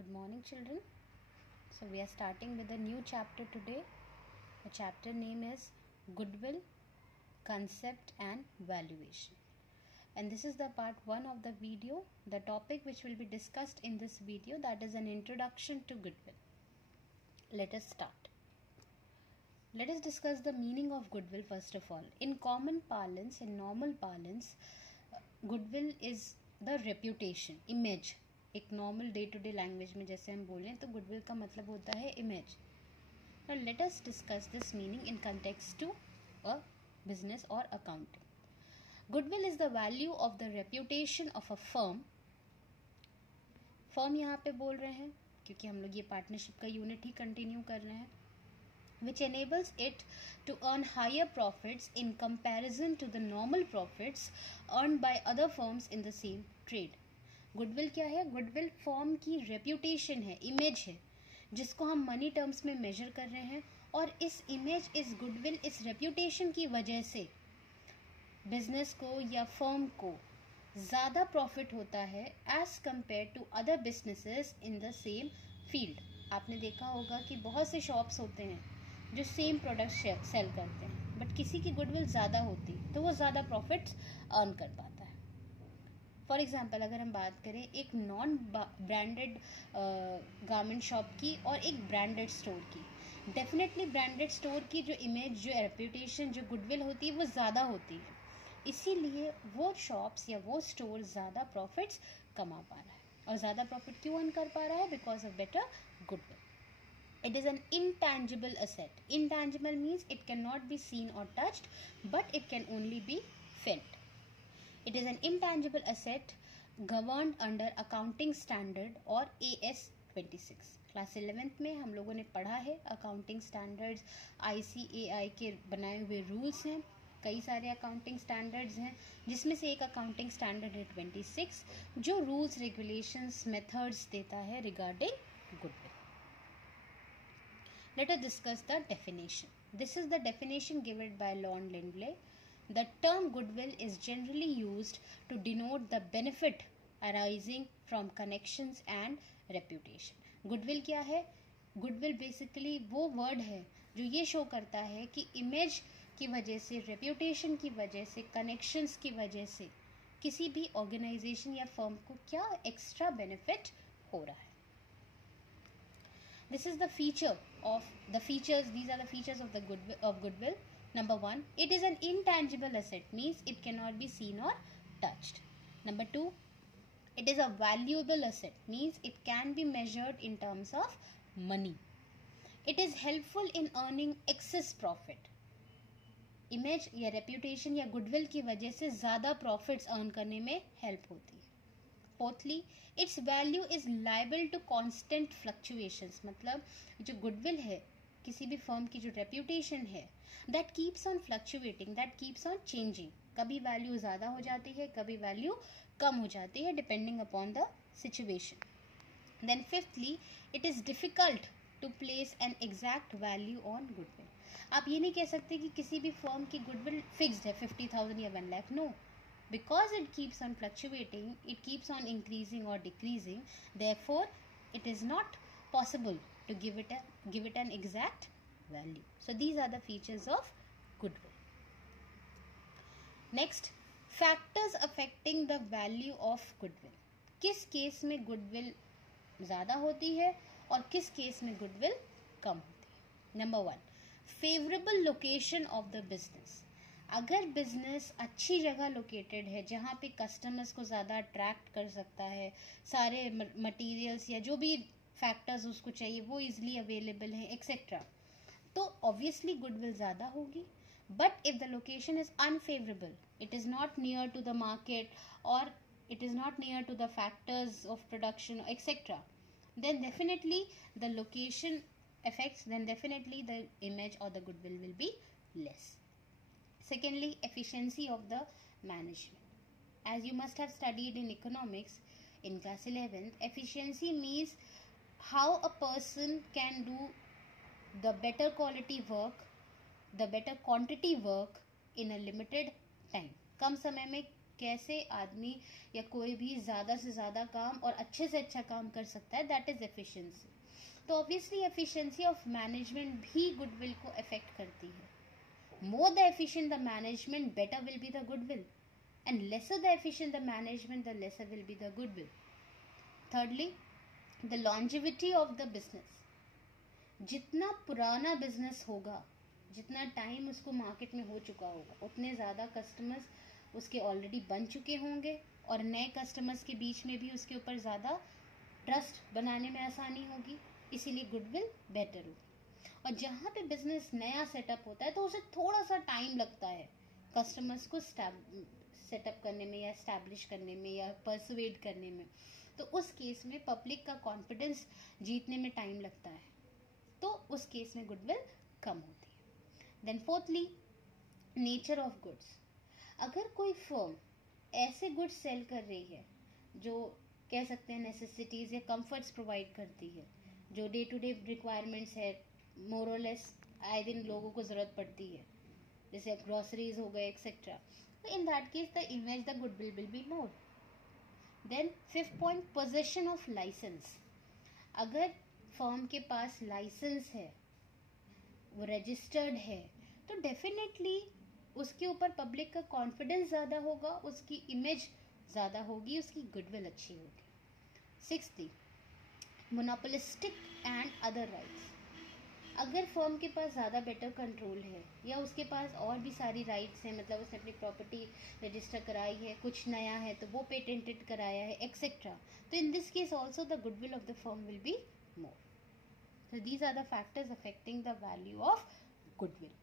Good morning, children. So, we are starting with a new chapter today. The chapter name is Goodwill, Concept and Valuation. And this is the part 1 of the video. The topic which will be discussed in this video, that is an introduction to goodwill. Let us start. Let us discuss the meaning of goodwill first of all. In common parlance, in normal parlance, goodwill is the reputation, image. एक normal day to day language में जैसे हम बोलें तो goodwill का मतलब होता है image. Now let us discuss this meaning in context to a business और accounting. Goodwill is the value of the reputation of a firm यहाँ पे बोल रहे हैं क्योंकि हम लोग ये पार्टनरशिप का यूनिट ही कंटिन्यू कर रहे हैं, which enables it to earn higher profits in comparison to the normal profits earned by other firms in the same trade. Goodwill क्या है? गुडविल फर्म की रेप्यूटेशन है, इमेज है, जिसको हम मनी टर्म्स में मेजर कर रहे हैं. और इस इमेज, इस गुडविल, इस रेप्यूटेशन की वजह से बिजनेस को या फर्म को ज़्यादा प्रॉफिट होता है as compare to other businesses in the same field. आपने देखा होगा कि बहुत से शॉप्स होते हैं जो सेम प्रोडक्ट सेल करते हैं, बट किसी की गुडविल ज़्यादा होती तो वो ज़्यादा प्रॉफिट्स अर्न कर पाता है. फॉर एग्जाम्पल अगर हम बात करें एक नॉन ब्रांडेड गारमेंट शॉप की और एक ब्रांडेड स्टोर की, डेफिनेटली ब्रांडेड स्टोर की जो इमेज, जो रेप्यूटेशन, जो गुडविल होती है वो ज़्यादा होती है. इसीलिए वो शॉप्स या वो स्टोर ज़्यादा प्रॉफिट्स कमा पा रहा है. और ज़्यादा प्रॉफिट क्यों अर्न कर पा रहा है? Because of better goodwill. It is an intangible asset. Intangible means it cannot be seen or touched, but it can only be felt. It is an intangible asset governed under accounting standard or AS 26. Class 11th में हम लोगों ने पढ़ा है accounting standards. ICAI के बनाए हुए rules हैं, कई सारे अकाउंटिंग स्टैंडर्ड्स हैं, जिसमें से एक अकाउंटिंग स्टैंडर्ड है 26 जो रूल्स, रेगुलेशंस, मेथड्स देता है regarding goodwill. Let us discuss the definition. This is the definition given by Lon Lindley. The term goodwill is generally used to denote the benefit arising from connections and reputation. Goodwill क्या है? Goodwill basically वो word है जो ये show करता है कि image की वजह से, रेप्यूटेशन की वजह से, कनेक्शंस की वजह से किसी भी ऑर्गेनाइजेशन या फर्म को क्या एक्स्ट्रा बेनिफिट हो रहा है. This is the feature of the features. These are the features of the goodwill. Number 1, it is an intangible asset, means it cannot be seen or touched. Number 2, it is a valuable asset, means it can be measured in terms of money. It is helpful in earning excess profit. Image या reputation या goodwill की वजह से ज़्यादा profits earn करने में help होती है. Fourthly, its value is liable to constant fluctuations. मतलब जो गुडविल है, किसी भी फर्म की जो रेप्यूटेशन है, that keeps on fluctuating, that keeps on changing. कभी वैल्यू ज़्यादा हो जाती है, कभी वैल्यू कम हो जाती है, depending upon the situation. Then fifthly, it is difficult to place an exact value on goodwill. आप ये नहीं कह सकते कि किसी भी फर्म की गुडविल फिक्स्ड है 50,000 या 1 lakh. No. Because it keeps on fluctuating, it keeps on increasing or decreasing, therefore it is not possible to give it an exact value. So these are the features of goodwill. Next, factors affecting the value of goodwill. किस case में goodwill ज़्यादा होती है और किस case में goodwill कम होती है. Number 1, favorable location of the business. अगर बिजनेस अच्छी जगह लोकेटेड है जहाँ पे कस्टमर्स को ज़्यादा अट्रैक्ट कर सकता है, सारे मटेरियल्स या जो भी फैक्टर्स उसको चाहिए वो इजीली अवेलेबल हैं, एक्सेट्रा, तो ऑब्वियसली गुडविल ज़्यादा होगी. But if the location is unfavourable, it is not near to the market और it is not near to the factors of production etcetera, then definitely the location affects, then definitely the image or the goodwill will be less. Secondly, efficiency of the management. As you must have studied in economics in class 11th, efficiency means how a person can do the better quality work, the better quantity work in a limited time. कम समय में कैसे आदमी या कोई भी ज़्यादा से ज़्यादा काम और अच्छे से अच्छा काम कर सकता है, दैट इज़ एफिशिएंसी. तो ऑब्वियसली एफिशिएंसी ऑफ मैनेजमेंट भी गुडविल को अफेक्ट करती है. More the efficient the management, better will be the goodwill, and lesser the efficient the management, the lesser will be the goodwill. Thirdly, the longevity of the business. जितना पुराना business होगा, जितना time उसको market में हो चुका होगा, उतने ज़्यादा कस्टमर्स उसके ऑलरेडी बन चुके होंगे और नए कस्टमर्स के बीच में भी उसके ऊपर ज़्यादा ट्रस्ट बनाने में आसानी होगी, इसीलिए गुडविल बेटर होगी. और जहाँ पे बिजनेस नया सेटअप होता है तो उसे थोड़ा सा टाइम लगता है कस्टमर्स को सेटअप करने में या एस्टैब्लिश करने में या परसुएड करने में. तो उस केस में पब्लिक का कॉन्फिडेंस जीतने में टाइम लगता है, तो उस केस में गुडविल कम होती है. Then fourthly, nature of goods. अगर कोई फर्म ऐसे गुड्स सेल कर रही है जो कह सकते हैं नेसेसिटीज़ या कंफर्ट्स प्रोवाइड करती है, जो डे टू डे रिक्वायरमेंट्स है, मोर और लेस आए दिन लोगों को ज़रूरत पड़ती है, जैसे ग्रॉसरीज हो गए एक्सेट्रा, तो in that case the image, the goodwill will be more. Then fifth point, possession of license. अगर फर्म के पास लाइसेंस है, वो रजिस्टर्ड है, तो डेफिनेटली उसके ऊपर पब्लिक का कॉन्फिडेंस ज़्यादा होगा, उसकी इमेज ज़्यादा होगी, उसकी गुडविल अच्छी होगी. सिक्सथली, मोनोपोलिस्टिक एंड अदर राइट्स. अगर फर्म के पास ज़्यादा बेटर कंट्रोल है या उसके पास और भी सारी राइट्स हैं, मतलब उसने अपनी प्रॉपर्टी रजिस्टर कराई है, कुछ नया है तो वो पेटेंटेड कराया है एक्सेट्रा, तो in this case also the goodwill of the firm will be more. So these are the factors affecting the value of goodwill.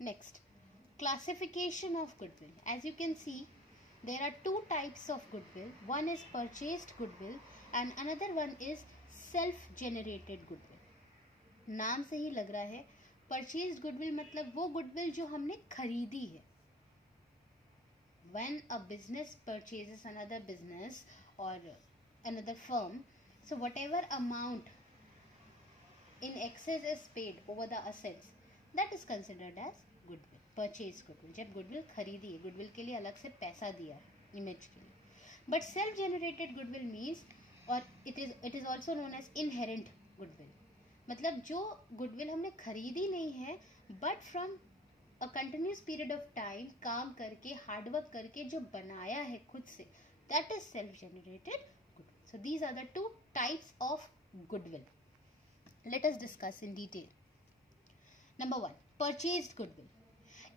Next, classification of goodwill. As you can see, there are two types of goodwill. One is purchased goodwill and another one is self-generated goodwill. नाम से ही लग रहा है, purchased goodwill मतलब वो goodwill जो हमने खरीदी है. When a business purchases another business or another firm, so whatever amount in excess is paid over the assets, that is considered as goodwill, purchased goodwill. जब गुडविल खरीदी है, गुडविल के लिए अलग से पैसा दिया है इमेज के लिए. But self-generated goodwill means, or it is also known as inherent goodwill. मतलब जो गुडविल हमने खरीदी नहीं है, but from a continuous period of time काम करके, हार्डवर्क करके जो बनाया है खुद से, that is self generated goodwill. So these are the two types of goodwill. Let us discuss in detail. Number one, purchased goodwill.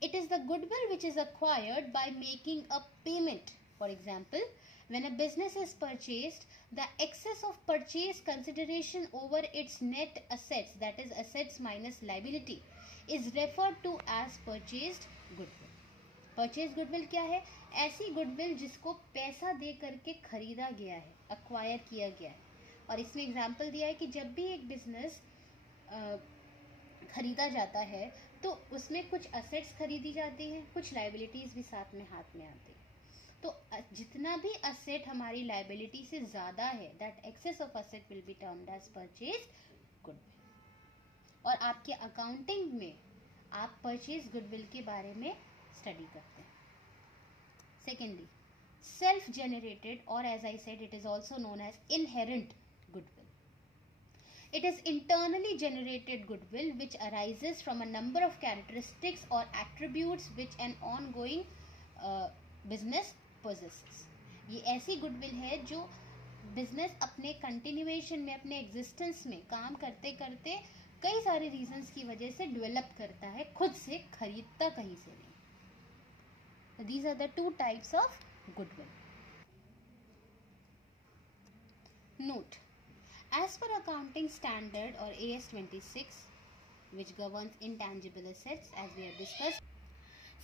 It is the goodwill which is acquired by making a payment. For example, when a business is purchased, the excess of purchase consideration over its net assets, that is assets minus liability, is referred to as purchased goodwill. Purchased goodwill क्या है? ऐसी goodwill जिसको पैसा दे करके खरीदा गया है, acquire किया गया है. और इसमें एग्जाम्पल दिया है कि जब भी एक बिजनेस खरीदा जाता है तो उसमें कुछ असेट्स खरीदी जाती हैं, कुछ लाइबिलिटीज़ भी साथ में हाथ में आती है. तो जितना भी असेट हमारी लाइबिलिटी से ज़्यादा है, that excess of asset will be termed as purchased goodwill. और आपके अकाउंटिंग में आप परचेज गुडविल के बारे में स्टडी करते हैं. सेकेंडली, सेल्फ जनरेटेड, और as I said it is also known as inherent goodwill. It is internally generated goodwill which arises from a number of characteristics or attributes which an ongoing business possesses. ये ऐसी goodwill है जो business अपने continuation में, अपने existence में काम करते करते कई सारे रीजंस की वजह से डेवलप करता है, खुद से खरीदता कहीं से नहीं. These are the two types of goodwill. Note: as per accounting standard or AS 26, which governs intangible assets, as we have discussed,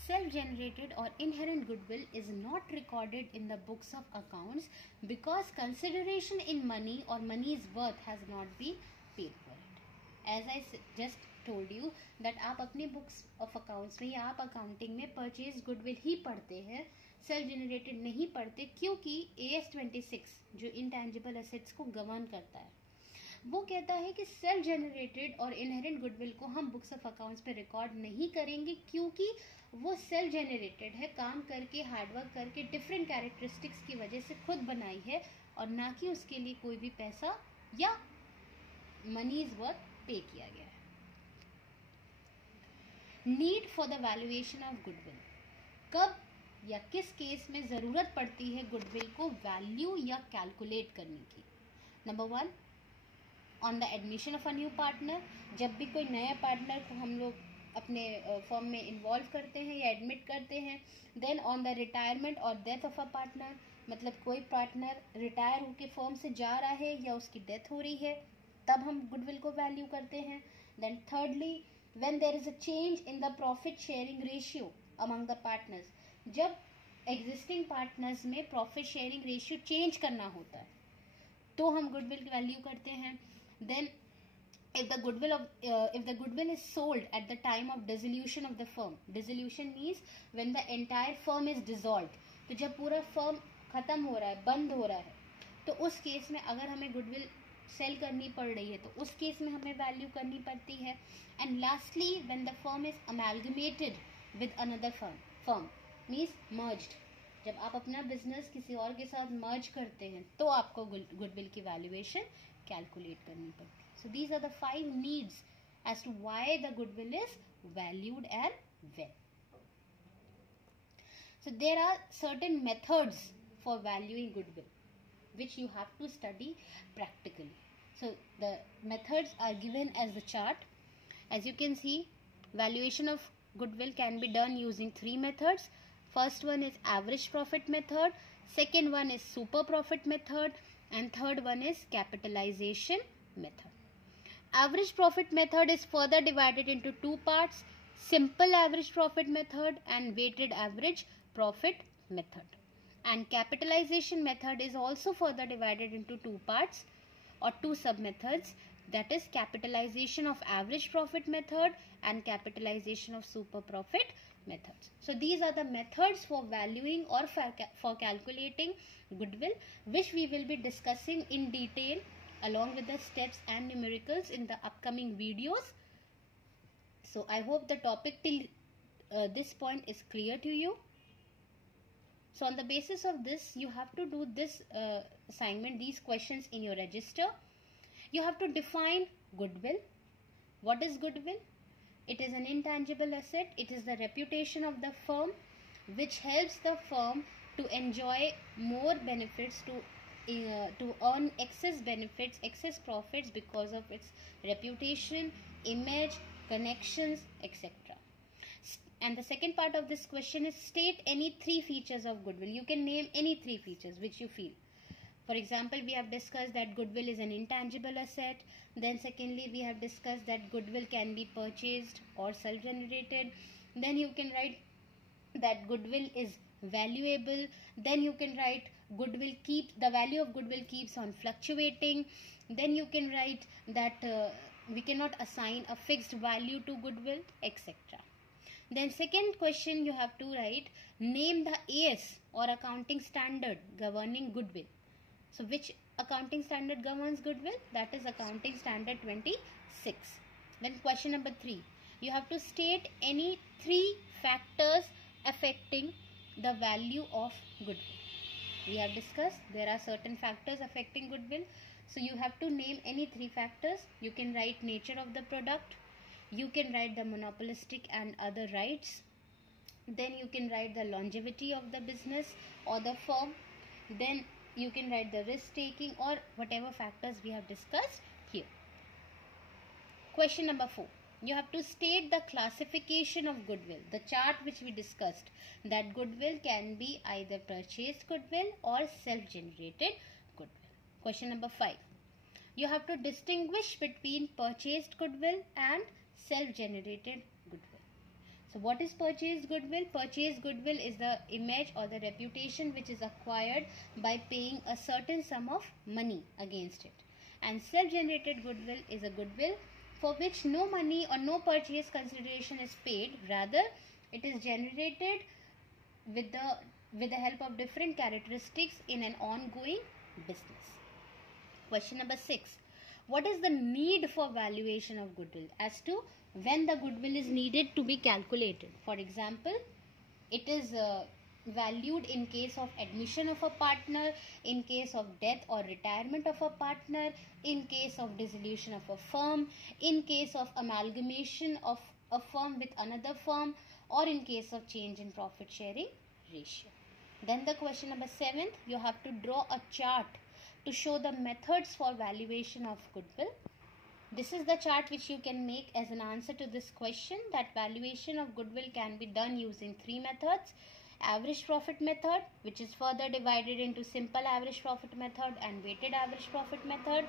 self-generated or inherent goodwill is not recorded in the books of accounts because consideration in money or money's worth has not been paid for it. As I just told you that आप अपने books of accounts में या आप accounting में purchase goodwill ही पढ़ते हैं, self generated नहीं पढ़ते, क्योंकि AS 26 जो इंटेंजिबल असेट्स को गवर्न करता है वो कहता है कि सेल्फ जनरेटेड और इनहेरेंट गुडविल को हम बुक्स ऑफ अकाउंट्स पे रिकॉर्ड नहीं करेंगे, क्योंकि वो सेल्फ जेनरेटेड है, काम करके हार्डवर्क करके डिफरेंट कैरेक्टरिस्टिक्स की वजह से खुद बनाई है, और ना कि उसके लिए कोई भी पैसा या मनी इज वर्थ पे किया गया है. Need for the valuation of goodwill. कब या किस केस में ज़रूरत पड़ती है गुडविल को वैल्यू या कैलकुलेट करने की? Number 1, on the admission of a new partner. जब भी कोई नया पार्टनर को हम लोग अपने फर्म में इन्वॉल्व करते हैं या एडमिट करते हैं. देन ऑन द रिटायरमेंट और डेथ ऑफ अ पार्टनर, मतलब कोई पार्टनर रिटायर होकर फर्म से जा रहा है या उसकी डेथ हो रही है, तब हम गुडविल को वैल्यू करते हैं. Then thirdly, when there is a change in the profit sharing ratio among the partners. जब एग्जिस्टिंग पार्टनर्स में प्रॉफिट शेयरिंग रेशियो चेंज करना होता है तो हम गुडविल की वैल्यू करते हैं. Then if the goodwill is sold at the time of dissolution of the firm. Dissolution means when the entire firm is dissolved. तो जब पूरा फर्म खत्म हो रहा है, बंद हो रहा है, तो उस केस में अगर हमें गुडविल सेल करनी पड़ रही है तो उस केस में हमें वैल्यू करनी पड़ती है. And lastly, when the firm is amalgamated with another firm means merged. जब आप अपना बिजनेस किसी और के साथ मर्ज करते हैं तो आपको गुडविल की वैल्यूएशन कैलकुलेट करनी पड़ती है. So these are the 5 needs as to why the goodwill is valued and when. So there are certain methods for valuing goodwill which you have to study practically. So the methods are given as the chart. As you can see, valuation of goodwill can be done using 3 methods. First one is average profit method, second one is super profit method, and third one is capitalization method. Average profit method is further divided into 2 parts: simple average profit method and weighted average profit method. And capitalization method is also further divided into 2 parts or 2 sub methods, that is capitalization of average profit method and capitalization of super profit methods. So these are the methods for valuing or for calculating goodwill, which we will be discussing in detail along with the steps and numericals in the upcoming videos. So I hope the topic till this point is clear to you. So on the basis of this, you have to do this assignment, these questions in your register. You have to define goodwill. What is goodwill? It is an intangible asset. It is the reputation of the firm which helps the firm to enjoy more benefits, to earn excess benefits, excess profits because of its reputation, image, connections, etc. And the second part of this question is state any 3 features of goodwill. You can name any 3 features which you feel. For example, we have discussed that goodwill is an intangible asset. Then secondly, we have discussed that goodwill can be purchased or self-generated. Then you can write that goodwill is valuable. Then you can write the value of goodwill keeps on fluctuating. Then you can write that we cannot assign a fixed value to goodwill, etc. Then second question, you have to write, name the AS or accounting standard governing goodwill. So which accounting standard governs goodwill? That is accounting standard 26. Then question number 3, you have to state any 3 factors affecting the value of goodwill. We have discussed there are certain factors affecting goodwill. So you have to name any 3 factors. You can write nature of the product. You can write the monopolistic and other rights. Then you can write the longevity of the business or the firm. Then you can write the risk taking or whatever factors we have discussed here. Question number 4. You have to state the classification of goodwill, the chart which we discussed, that goodwill can be either purchased goodwill or self-generated goodwill. Question number 5. You have to distinguish between purchased goodwill and self-generated goodwill. So what is purchased goodwill? Purchased goodwill is the image or the reputation which is acquired by paying a certain sum of money against it. And self-generated goodwill is a goodwill for which no money or no purchase consideration is paid. Rather, it is generated with the help of different characteristics in an ongoing business. Question number 6. What is the need for valuation of goodwill? As to when the goodwill is needed to be calculated. For example, it is valued in case of admission of a partner, in case of death or retirement of a partner, in case of dissolution of a firm, in case of amalgamation of a firm with another firm, or in case of change in profit sharing ratio. Then the question number 7, you have to draw a chart to show the methods for valuation of goodwill. This is the chart which you can make as an answer to this question, that valuation of goodwill can be done using 3 methods. Average profit method, which is further divided into simple average profit method and weighted average profit method.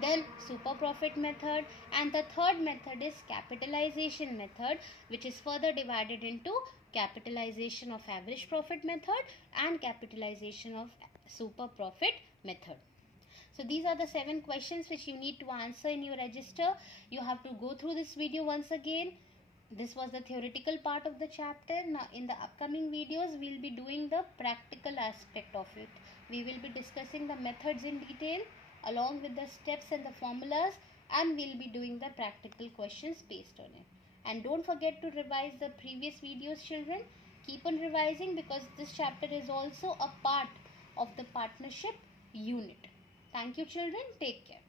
Then super profit method, and the third method is capitalization method, which is further divided into capitalization of average profit method and capitalization of super profit method. So these are the 7 questions which you need to answer in your register. You have to go through this video once again. This was the theoretical part of the chapter. Now in the upcoming videos, we will be doing the practical aspect of it. We will be discussing the methods in detail along with the steps and the formulas, and we will be doing the practical questions based on it. And don't forget to revise the previous videos, children. Keep on revising, because this chapter is also a part of the partnership unit. Thank you, children. Take care.